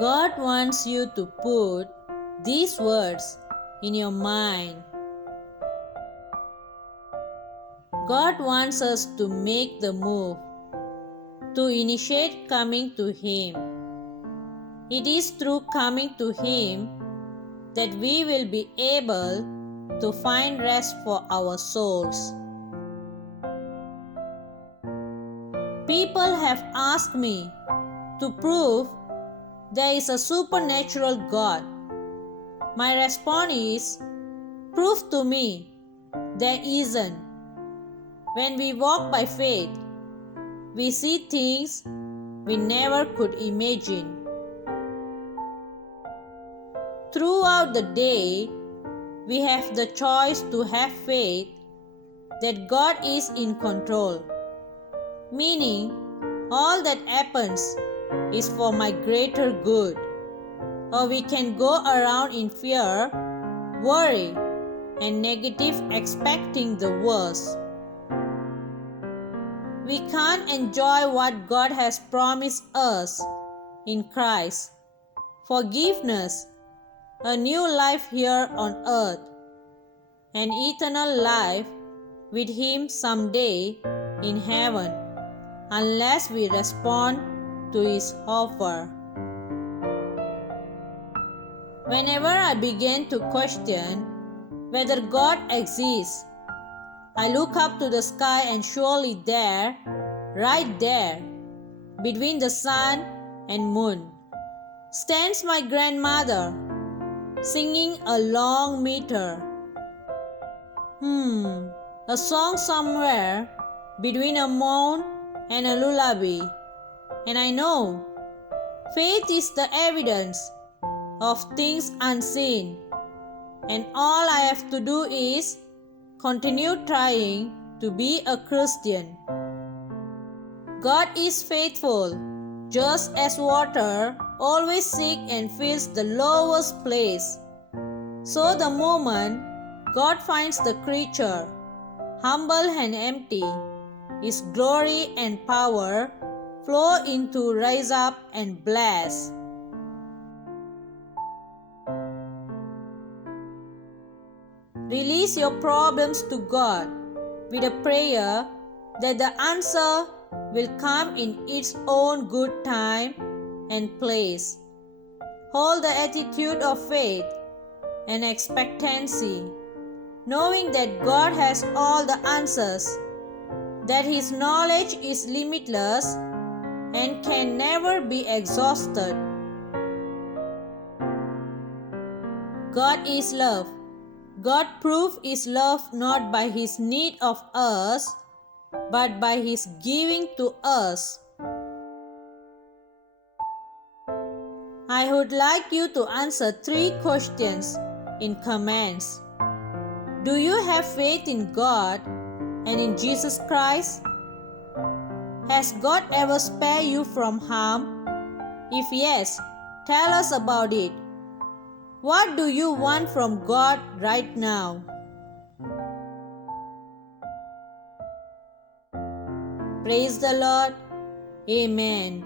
God wants you to put these words in your mind. God wants us to make the move, to initiate coming to Him. It is through coming to Him that we will be able to find rest for our souls. People have asked me to prove there is a supernatural God. My response is, prove to me there isn't. When we walk by faith, we see things we never could imagine. Throughout the day, we have the choice to have faith that God is in control, meaning all that happens is for my greater good. Or we can go around in fear, worry, and negative expecting the worst. We can't enjoy what God has promised us in Christ: forgiveness, a new life here on earth, and eternal life with Him someday in heaven, unless we respond to His offer. Whenever I begin to question whether God exists, I look up to the sky and surely there, right there, between the sun and moon, stands my grandmother, singing a long meter. A song somewhere between a moan and a lullaby. And I know faith is the evidence of things unseen, and all I have to do is continue trying to be a Christian. God is faithful, just as water always seeks and fills the lowest place. So the moment God finds the creature humble and empty, His glory and power flow in to rise up and bless. Release your problems to God with a prayer that the answer will come in its own good time and place. Hold the attitude of faith and expectancy, knowing that God has all the answers, that His knowledge is limitless and can never be exhausted. God is love. God proved His love not by His need of us, but by His giving to us. I would like you to answer 3 questions in comments. Do you have faith in God and in Jesus Christ? Has God ever spared you from harm? If yes, tell us about it. What do you want from God right now? Praise the Lord. Amen.